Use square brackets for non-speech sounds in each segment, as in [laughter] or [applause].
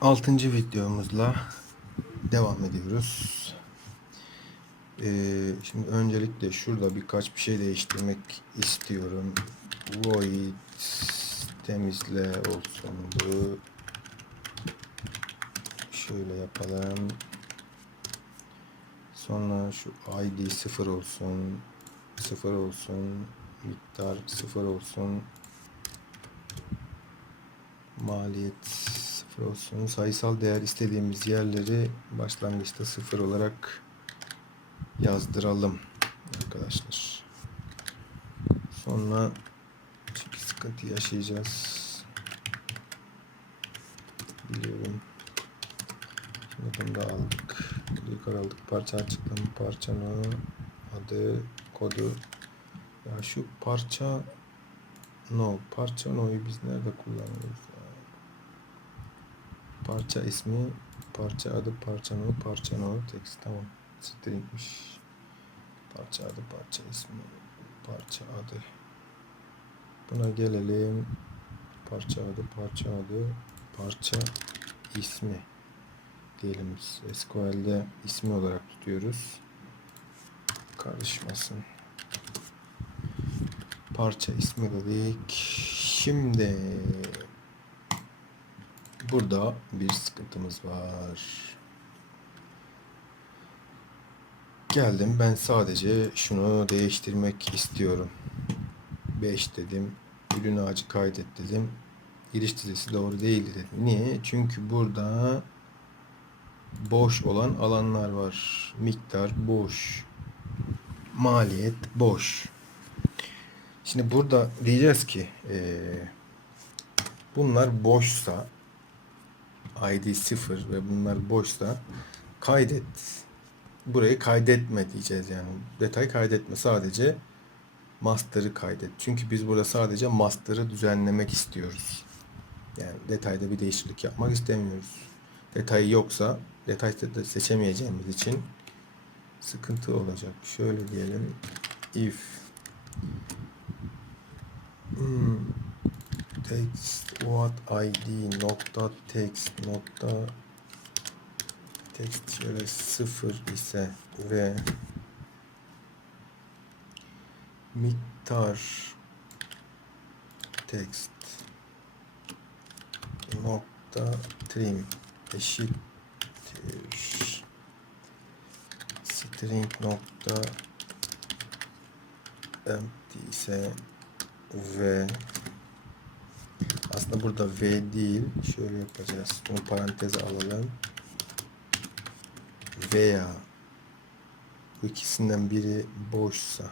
6. videomuzla devam ediyoruz. Ee, şimdi öncelikle şurada birkaç bir şey değiştirmek istiyorum. Void temizle olsun bu. Şöyle yapalım. Sonra şu ID 0 olsun. 0 olsun. Miktar 0 olsun. Maliyet sıfır olsun. Sayısal değer istediğimiz yerleri başlangıçta sıfır olarak yazdıralım arkadaşlar. Sonra çünkü sıkıntı yaşayacağız. Biliyorum. Şimdi bunu da aldık. Yukarı aldık. Parça açıklama parçanı adı kodu ya şu parça no parça no'yu biz nerede kullanıyoruz? Parça ismi, parça adı, parça no, parça no, text tamam. Stringmiş. Parça adı, parça ismi, parça adı. Buna gelelim. Parça adı, parça adı, parça ismi diyelim. SQL'de ismi olarak tutuyoruz. Karışmasın. Parça ismi dedik. Şimdi Burada bir sıkıntımız var. Geldim ben sadece şunu değiştirmek istiyorum. 5 dedim. Ürün ağacı kaydet dedim. Giriş dizisi doğru değil dedim. Niye? Çünkü burada boş olan alanlar var. Miktar boş. Maliyet boş. Şimdi burada diyeceğiz ki ee, bunlar boşsa ID 0 ve bunlar boşsa kaydet. Burayı kaydetme diyeceğiz yani. Detay kaydetme sadece master'ı kaydet. Çünkü biz burada sadece master'ı düzenlemek istiyoruz. Yani detayda bir değişiklik yapmak istemiyoruz. Detayı yoksa detay seçemeyeceğimiz için sıkıntı olacak. Şöyle diyelim. If hmm, text what id nokta text nokta text şöyle sıfır ise ve miktar text nokta trim eşittir string nokta empty ise ve aslında burada V değil. Şöyle yapacağız. Bunu paranteze alalım. Veya bu ikisinden biri boşsa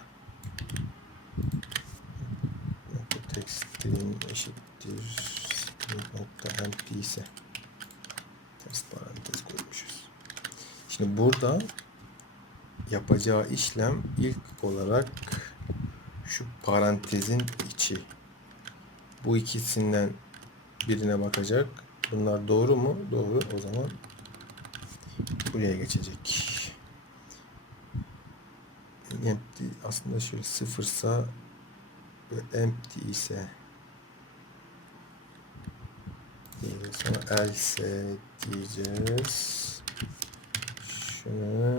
nokta tekstin eşittir string nokta empty ise ters parantez koymuşuz. Şimdi burada yapacağı işlem ilk olarak şu parantezin bu ikisinden birine bakacak. Bunlar doğru mu? Doğru. O zaman buraya geçecek. Empty aslında şöyle sıfırsa ve empty ise sonra else diyeceğiz. Şunu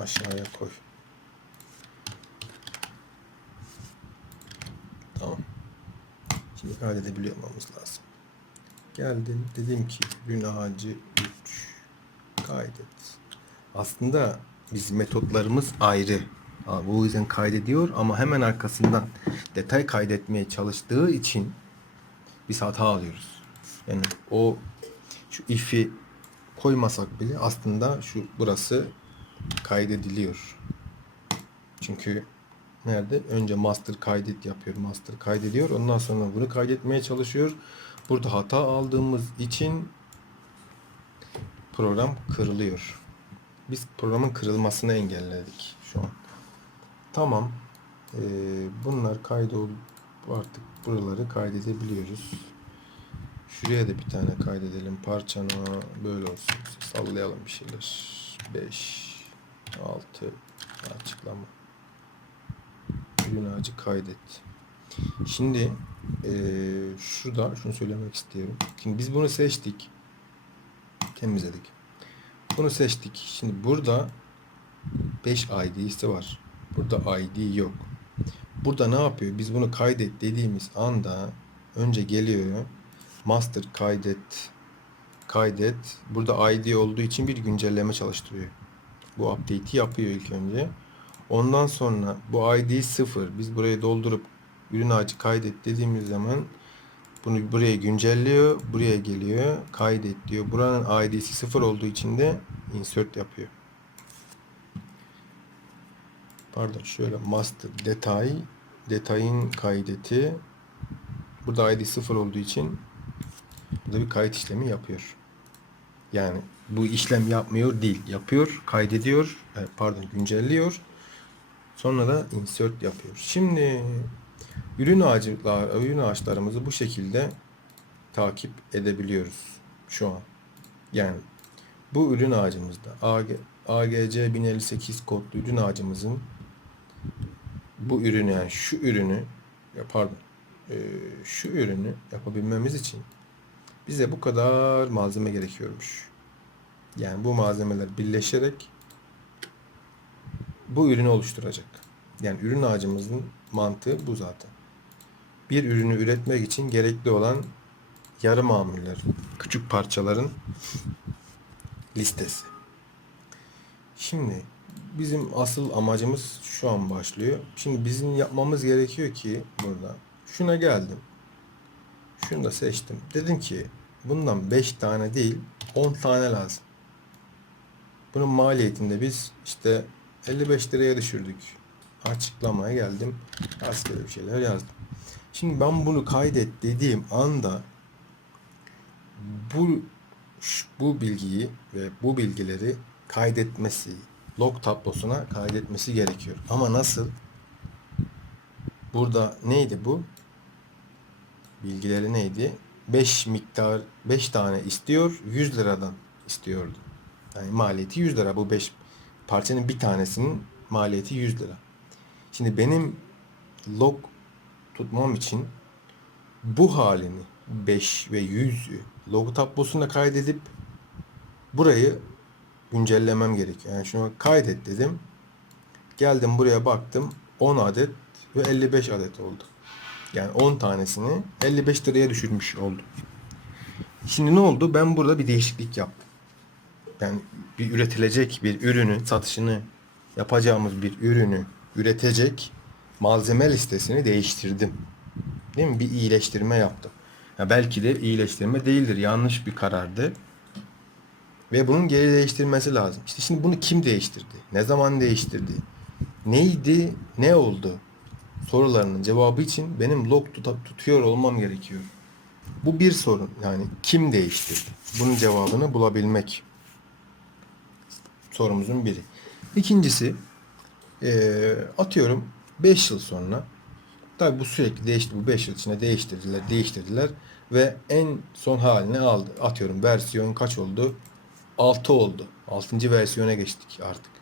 aşağıya koy. Tamam. Şimdi kaydedebiliyor olmamız lazım. Geldim. Dedim ki ürün ağacı 3 kaydet. Aslında biz metotlarımız ayrı. Bu yüzden kaydediyor ama hemen arkasından detay kaydetmeye çalıştığı için biz hata alıyoruz. Yani o şu if'i koymasak bile aslında şu burası kaydediliyor. Çünkü nerede? Önce master kaydet yapıyor. Master kaydediyor. Ondan sonra bunu kaydetmeye çalışıyor. Burada hata aldığımız için program kırılıyor. Biz programın kırılmasını engelledik şu an. Tamam. Ee, bunlar kaydol artık buraları kaydedebiliyoruz. Şuraya da bir tane kaydedelim. Parçana böyle olsun. Sallayalım bir şeyler. 5 6 açıklama ürün ağacı kaydet. Şimdi eee şurada şunu söylemek istiyorum. Şimdi biz bunu seçtik. Temizledik. Bunu seçtik. Şimdi burada 5 ID'si var. Burada ID yok. Burada ne yapıyor? Biz bunu kaydet dediğimiz anda önce geliyor. Master kaydet kaydet. Burada ID olduğu için bir güncelleme çalıştırıyor. Bu update'i yapıyor ilk önce. Ondan sonra bu ID 0. Biz burayı doldurup ürün ağacı kaydet dediğimiz zaman bunu buraya güncelliyor. Buraya geliyor. Kaydet diyor. Buranın ID'si 0 olduğu için de insert yapıyor. Pardon şöyle master detay detayın kaydeti burada ID 0 olduğu için burada bir kayıt işlemi yapıyor. Yani bu işlem yapmıyor değil. Yapıyor, kaydediyor, e, pardon güncelliyor. Sonra da insert yapıyor. Şimdi ürün ağaçlar, ürün ağaçlarımızı bu şekilde takip edebiliyoruz şu an. Yani bu ürün ağacımızda AG, AGC 1058 kodlu ürün ağacımızın bu ürünü yani şu ürünü pardon e, şu ürünü yapabilmemiz için bize bu kadar malzeme gerekiyormuş. Yani bu malzemeler birleşerek bu ürünü oluşturacak. Yani ürün ağacımızın mantığı bu zaten. Bir ürünü üretmek için gerekli olan yarı mamuller, küçük parçaların listesi. Şimdi bizim asıl amacımız şu an başlıyor. Şimdi bizim yapmamız gerekiyor ki burada şuna geldim. Şunu da seçtim. Dedim ki bundan 5 tane değil 10 tane lazım. Bunun maliyetinde biz işte 55 liraya düşürdük. Açıklamaya geldim. Rastgele bir şeyler yazdım. Şimdi ben bunu kaydet dediğim anda bu bu bilgiyi ve bu bilgileri kaydetmesi, log tablosuna kaydetmesi gerekiyor. Ama nasıl? Burada neydi bu? Bilgileri neydi? 5 miktar 5 tane istiyor. 100 liradan istiyordu. Yani maliyeti 100 lira. Bu 5 parçanın bir tanesinin maliyeti 100 lira. Şimdi benim log tutmam için bu halini 5 ve 100'ü log tablosuna kaydedip burayı güncellemem gerekiyor. Yani şunu kaydet dedim. Geldim buraya baktım 10 adet ve 55 adet oldu. Yani 10 tanesini 55 liraya düşürmüş oldum. Şimdi ne oldu? Ben burada bir değişiklik yaptım. Yani bir üretilecek bir ürünün satışını yapacağımız bir ürünü üretecek malzeme listesini değiştirdim. Değil mi? Bir iyileştirme yaptım. Ya belki de iyileştirme değildir. Yanlış bir karardı. Ve bunun geri değiştirilmesi lazım. İşte şimdi bunu kim değiştirdi? Ne zaman değiştirdi? Neydi? Ne oldu? Sorularının cevabı için benim log tuta- tutuyor olmam gerekiyor. Bu bir sorun. Yani kim değiştirdi? Bunun cevabını bulabilmek. Sorumuzun biri. İkincisi eee, atıyorum 5 yıl sonra tabi bu sürekli değişti. Bu 5 yıl içinde değiştirdiler, değiştirdiler ve en son halini aldı. Atıyorum versiyon kaç oldu? 6 oldu. 6. versiyona geçtik artık.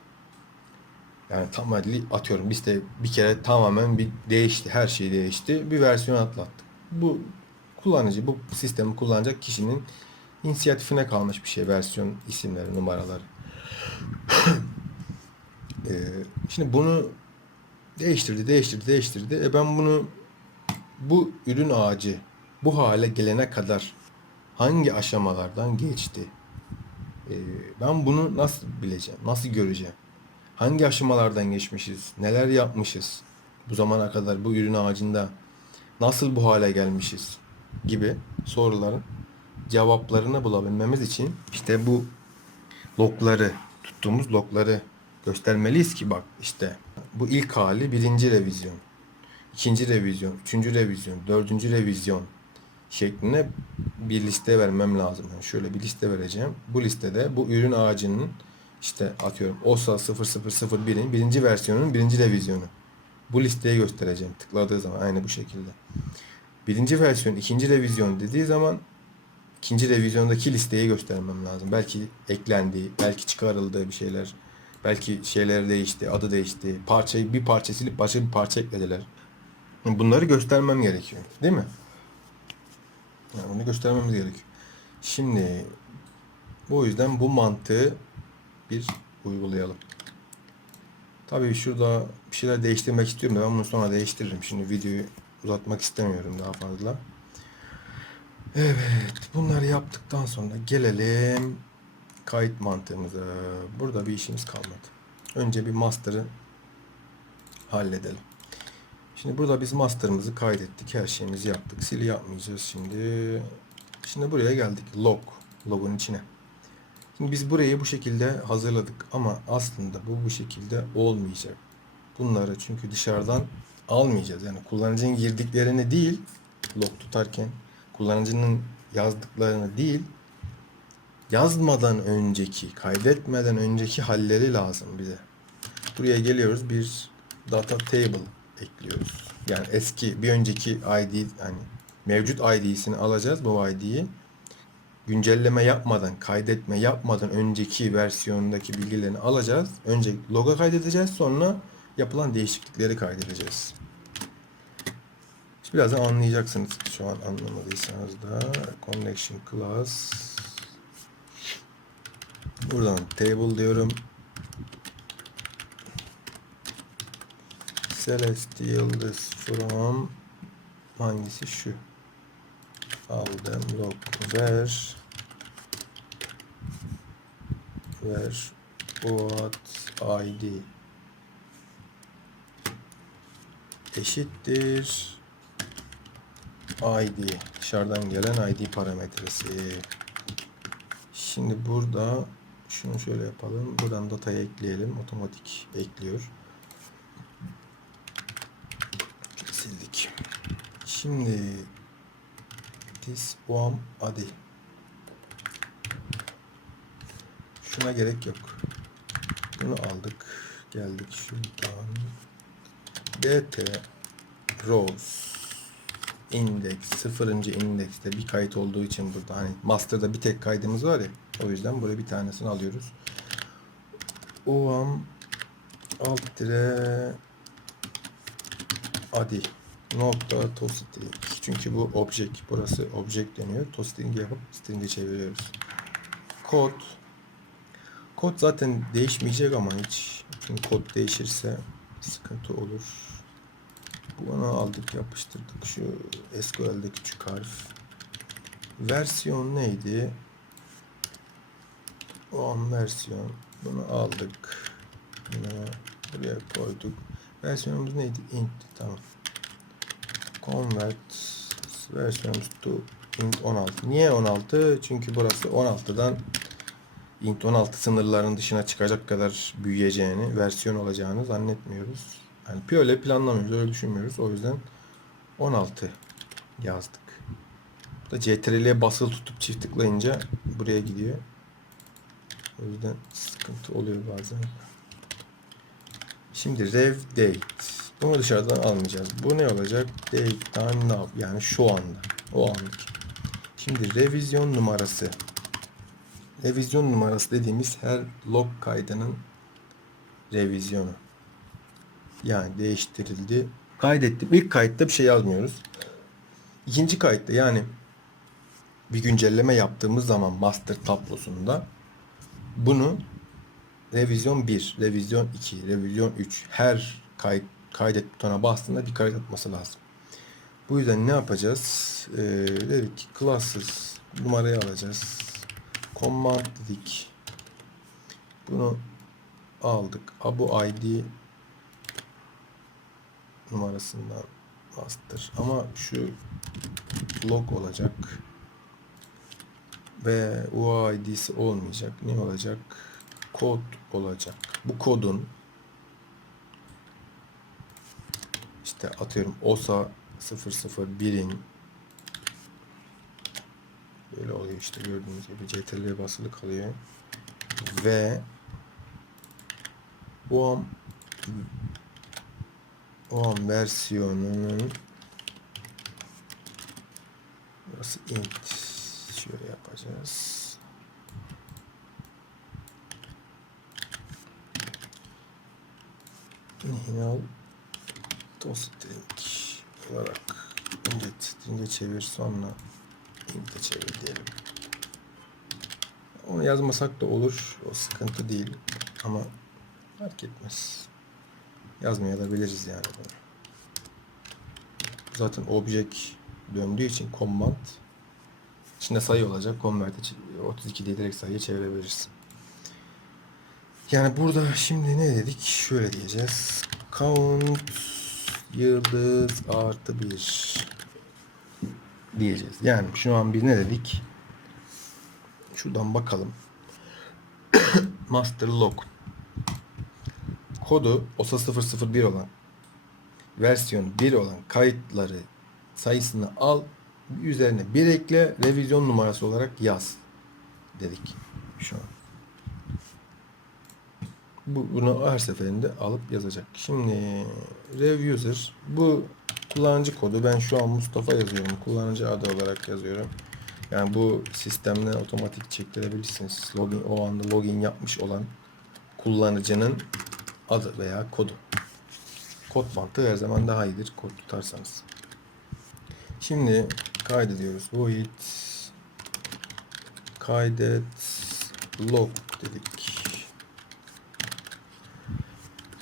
Yani tam hadi atıyorum biz de bir kere tamamen bir değişti. Her şey değişti. Bir versiyon atlattık. Bu kullanıcı, bu sistemi kullanacak kişinin inisiyatifine kalmış bir şey. Versiyon isimleri, numaraları. Ee, şimdi bunu değiştirdi, değiştirdi, değiştirdi. E ben bunu bu ürün ağacı bu hale gelene kadar hangi aşamalardan geçti? Ee, ben bunu nasıl bileceğim? Nasıl göreceğim? Hangi aşamalardan geçmişiz? Neler yapmışız? Bu zamana kadar bu ürün ağacında nasıl bu hale gelmişiz? Gibi soruların cevaplarını bulabilmemiz için işte bu logları tuttuğumuz logları göstermeliyiz ki bak işte bu ilk hali birinci revizyon, ikinci revizyon, üçüncü revizyon, dördüncü revizyon şeklinde bir liste vermem lazım. Yani şöyle bir liste vereceğim. Bu listede bu ürün ağacının işte atıyorum OSA 0001'in birinci versiyonunun birinci revizyonu. Bu listeyi göstereceğim tıkladığı zaman aynı bu şekilde. Birinci versiyon, ikinci revizyon dediği zaman ikinci revizyondaki listeyi göstermem lazım. Belki eklendi, belki çıkarıldı bir şeyler. Belki şeyler değişti, adı değişti. Parçayı bir parça silip başka bir parça eklediler. Bunları göstermem gerekiyor. Değil mi? Yani bunu göstermemiz gerekiyor. Şimdi bu yüzden bu mantığı bir uygulayalım. Tabii şurada bir şeyler değiştirmek istiyorum da ben bunu sonra değiştiririm. Şimdi videoyu uzatmak istemiyorum daha fazla. Evet, bunları yaptıktan sonra gelelim kayıt mantığımıza. Burada bir işimiz kalmadı. Önce bir master'ı halledelim. Şimdi burada biz master'ımızı kaydettik. Her şeyimizi yaptık. Sil yapmayacağız şimdi. Şimdi buraya geldik. Log. Logun içine. Şimdi biz burayı bu şekilde hazırladık ama aslında bu bu şekilde olmayacak. Bunları çünkü dışarıdan almayacağız. Yani kullanıcının girdiklerini değil log tutarken kullanıcının yazdıklarını değil yazmadan önceki, kaydetmeden önceki halleri lazım bize. Buraya geliyoruz bir data table ekliyoruz. Yani eski bir önceki ID hani mevcut ID'sini alacağız bu ID'yi güncelleme yapmadan, kaydetme yapmadan önceki versiyondaki bilgilerini alacağız. Önce loga kaydedeceğiz, sonra yapılan değişiklikleri kaydedeceğiz. İşte birazdan anlayacaksınız. Şu an anlamadıysanız da connection class buradan table diyorum. Celestial this from hangisi? Şu? aldım. Log ver. Ver. What? İd eşittir id dışarıdan gelen id parametresi şimdi burada şunu şöyle yapalım buradan datayı ekleyelim otomatik ekliyor sildik şimdi this boğam adi. Şuna gerek yok. Bunu aldık. Geldik şuradan. dt rows index sıfırıncı indekste bir kayıt olduğu için burada hani master'da bir tek kaydımız var ya o yüzden böyle bir tanesini alıyoruz. oam alt dire adi nokta toString. Çünkü bu object. Burası object deniyor. toString yapıp string'e çeviriyoruz. Kod. Kod zaten değişmeyecek ama hiç. Çünkü kod değişirse sıkıntı olur. Bunu aldık yapıştırdık. Şu SQL'de küçük harf. Versiyon neydi? O an versiyon. Bunu aldık. Yine buraya koyduk. Versiyonumuz neydi? Int. Tamam convert versions to int 16. Niye 16? Çünkü burası 16'dan int 16 sınırların dışına çıkacak kadar büyüyeceğini, versiyon olacağını zannetmiyoruz. Yani öyle planlamıyoruz, öyle düşünmüyoruz. O yüzden 16 yazdık. Bu da CTRL'ye basılı tutup çift tıklayınca buraya gidiyor. O yüzden sıkıntı oluyor bazen. Şimdi rev date bunu dışarıdan almayacağız. Bu ne olacak? Date time now. Yani şu anda. O anlık. Şimdi revizyon numarası. Revizyon numarası dediğimiz her log kaydının revizyonu. Yani değiştirildi. Kaydettim. İlk kayıtta bir şey yazmıyoruz. İkinci kayıtta yani bir güncelleme yaptığımız zaman master tablosunda bunu revizyon 1, revizyon 2, revizyon 3 her kayıt kaydet butona bastığında bir kayıt atması lazım. Bu yüzden ne yapacağız? Ee, dedik ki classes numarayı alacağız. Command dedik. Bunu aldık. Abu ID numarasından bastır. Ama şu log olacak. Ve UID'si olmayacak. Ne olacak? Kod olacak. Bu kodun işte atıyorum OSA 001'in böyle oluyor işte gördüğünüz gibi CTRL basılı kalıyor ve an o versiyonunun burası int şöyle yapacağız Inhal toString olarak önce string'e çevir sonra int'e çevir diyelim. Onu yazmasak da olur. O sıkıntı değil. Ama fark etmez. Yazmayabiliriz yani. Zaten object döndüğü için command içinde sayı olacak. Convert'e çe- 32 diye direkt sayıya çevirebilirsin. Yani burada şimdi ne dedik? Şöyle diyeceğiz. Count yıldız artı bir diyeceğiz. Yani şu an biz ne dedik? Şuradan bakalım. [coughs] Master log. Kodu OSA 001 olan versiyon 1 olan kayıtları sayısını al üzerine bir ekle revizyon numarası olarak yaz dedik şu an. Bu, bunu her seferinde alıp yazacak. Şimdi rev user bu kullanıcı kodu ben şu an Mustafa yazıyorum. Kullanıcı adı olarak yazıyorum. Yani bu sistemden otomatik çektirebilirsiniz. Login, o anda login yapmış olan kullanıcının adı veya kodu. Kod mantığı her zaman daha iyidir kod tutarsanız. Şimdi kaydediyoruz. Void kaydet log dedik.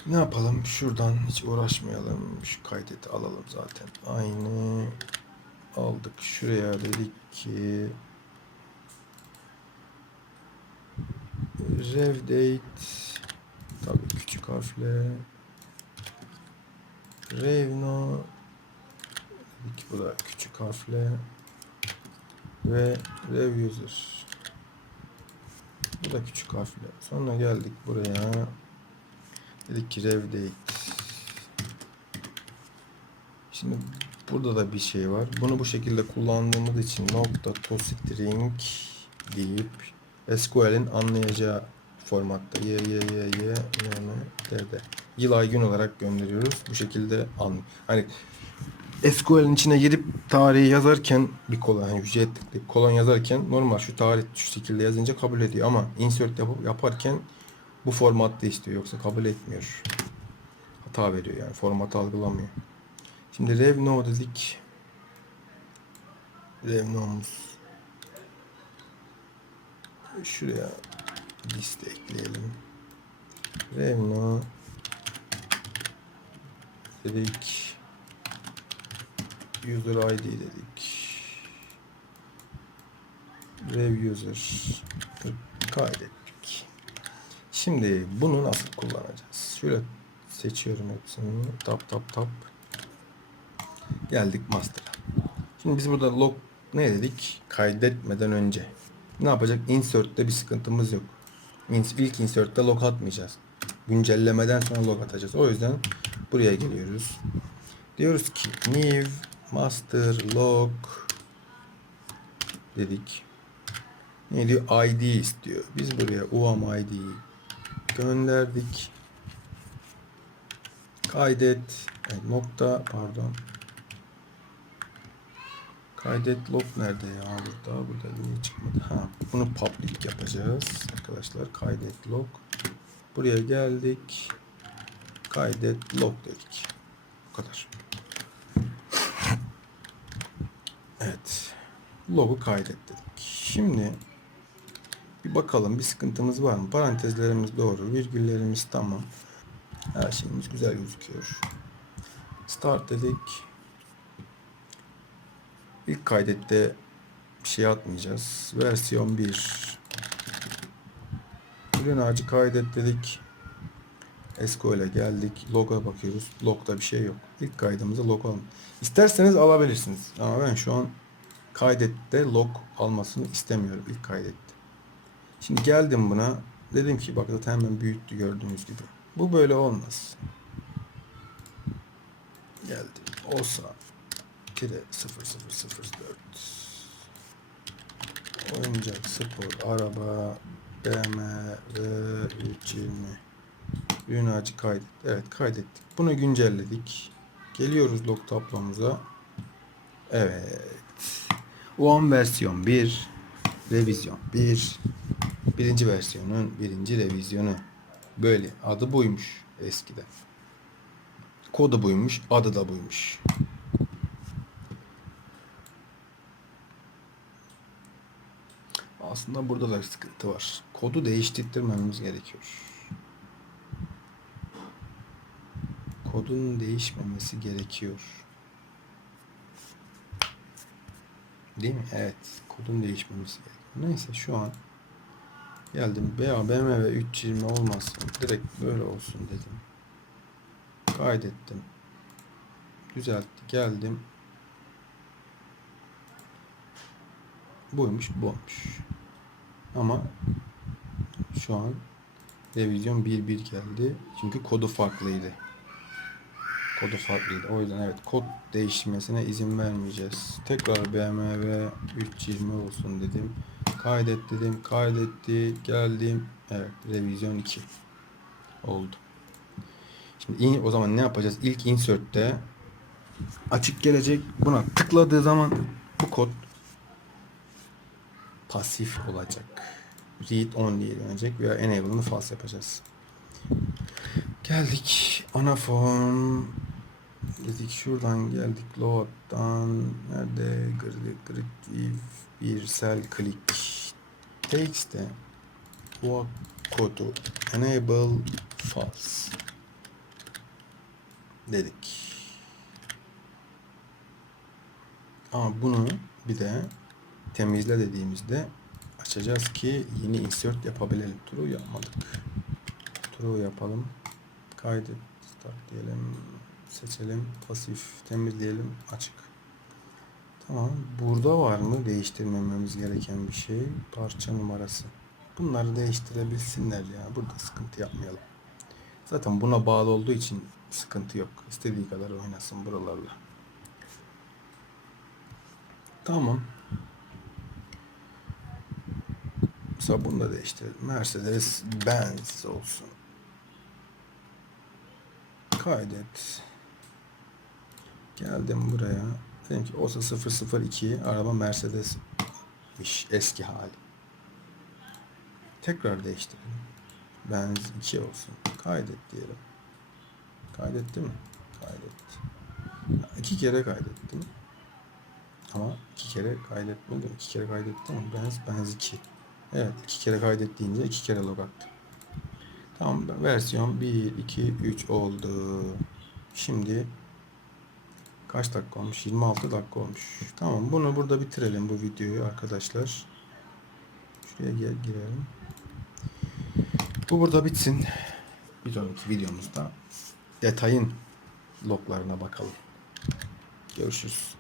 Ne yapalım? Şuradan hiç uğraşmayalım. Şu kaydeti alalım zaten. Aynı aldık. Şuraya dedik ki rev tabii küçük harfle revno dedik bu da küçük harfle ve rev user bu da küçük harfle. Sonra geldik buraya. Dedik ki rev date. Şimdi burada da bir şey var. Bunu bu şekilde kullandığımız için nokta toString deyip SQL'in anlayacağı formatta y y y y n yıl ay gün olarak gönderiyoruz. Bu şekilde an hani SQL'in içine girip tarihi yazarken bir kolon yani ücretli kolon yazarken normal şu tarih şu şekilde yazınca kabul ediyor ama insert yapıp yaparken bu formatta istiyor yoksa kabul etmiyor. Hata veriyor yani formatı algılamıyor. Şimdi rev no dedik. Rev no'muz şuraya liste ekleyelim. No dedik. User ID dedik. Rev user kaydettik. Şimdi bunu nasıl kullanacağız? Şöyle seçiyorum hepsini. Tap tap tap. Geldik master'a. Şimdi biz burada log ne dedik? Kaydetmeden önce. Ne yapacak? Insert'te bir sıkıntımız yok. İlk insert'te log atmayacağız. Güncellemeden sonra log atacağız. O yüzden buraya geliyoruz. Diyoruz ki new master log dedik. Ne diyor? ID istiyor. Biz buraya uam ID'yi gönderdik. Kaydet e, nokta pardon. Kaydet log nerede ya burada? Burada niye çıkmadı? Ha, bunu public yapacağız arkadaşlar. Kaydet log. Buraya geldik. Kaydet log dedik. Bu kadar. Evet. Log'u kaydet dedik. Şimdi bir bakalım bir sıkıntımız var mı? Parantezlerimiz doğru. Virgüllerimiz tamam. Her şeyimiz güzel gözüküyor. Start dedik. İlk kaydette bir şey atmayacağız. Versiyon 1. Ürün ağacı kaydet dedik. SQL'e geldik. Log'a bakıyoruz. Log'da bir şey yok. İlk kaydımıza log alın. İsterseniz alabilirsiniz. Ama ben şu an kaydette log almasını istemiyorum ilk kaydette. Şimdi geldim buna. Dedim ki bak zaten hemen büyüttü gördüğünüz gibi. Bu böyle olmaz. Geldim. Olsa tire 0004 Oyuncak, spor, araba, BMW 320 Ürün ağacı kaydet. Evet kaydettik. Bunu güncelledik. Geliyoruz log tablomuza. Evet. UAM versiyon 1. Revizyon 1. Birinci versiyonun birinci revizyonu. Böyle. Adı buymuş eskiden. Kodu buymuş. Adı da buymuş. Aslında burada da bir sıkıntı var. Kodu değiştirmemiz gerekiyor. Kodun değişmemesi gerekiyor. Değil mi? Evet. Kodun değişmemesi gerekiyor. Neyse şu an geldim. Veya BMW 320 olmasın. Direkt böyle olsun dedim. Kaydettim. Düzeltti. Geldim. Buymuş, bu olmuş. Ama şu an revizyon 1.1 geldi. Çünkü kodu farklıydı. Kodu farklıydı. O yüzden evet kod değişmesine izin vermeyeceğiz. Tekrar BMW 320 olsun dedim. Kaydet dedim. Kaydetti. Geldim. Evet revizyon 2 oldu. Şimdi in, o zaman ne yapacağız? İlk insert'te açık gelecek. Buna tıkladığı zaman bu kod pasif olacak. Read only'ye dönecek veya enable'ını false yapacağız. Geldik. Ana form dedik şuradan geldik. Load'dan nerede? Grid bir sel click. Text'te bu kodu enable false. Dedik. Ama bunu bir de temizle dediğimizde açacağız ki yeni insert yapabilelim. True yapmadık. True yapalım. Kaydet start diyelim. Seçelim. Pasif temizleyelim. Açık. Tamam. Burada var mı değiştirmememiz gereken bir şey? Parça numarası. Bunları değiştirebilsinler ya. Burada sıkıntı yapmayalım. Zaten buna bağlı olduğu için sıkıntı yok. İstediği kadar oynasın buralarla. Tamam. Mesela bunu da değiştirelim. Mercedes Benz olsun. Kaydet. Geldim buraya. Dedim ki olsa 002 araba Mercedes'miş eski hali. Tekrar değiştirelim. Benz 2 olsun. Kaydet diyelim. Kaydetti mi? Kaydetti. İki kere kaydettim. Ama iki kere kaydetmedim. İki kere kaydettim Benz, Benz 2. Evet iki kere kaydettiğince iki kere log attı. Tamam versiyon 1, 2, 3 oldu. Şimdi kaç dakika olmuş? 26 dakika olmuş. Tamam bunu burada bitirelim bu videoyu arkadaşlar. Şuraya gel girelim. Bu burada bitsin. Bir sonraki videomuzda detayın loglarına bakalım. Görüşürüz.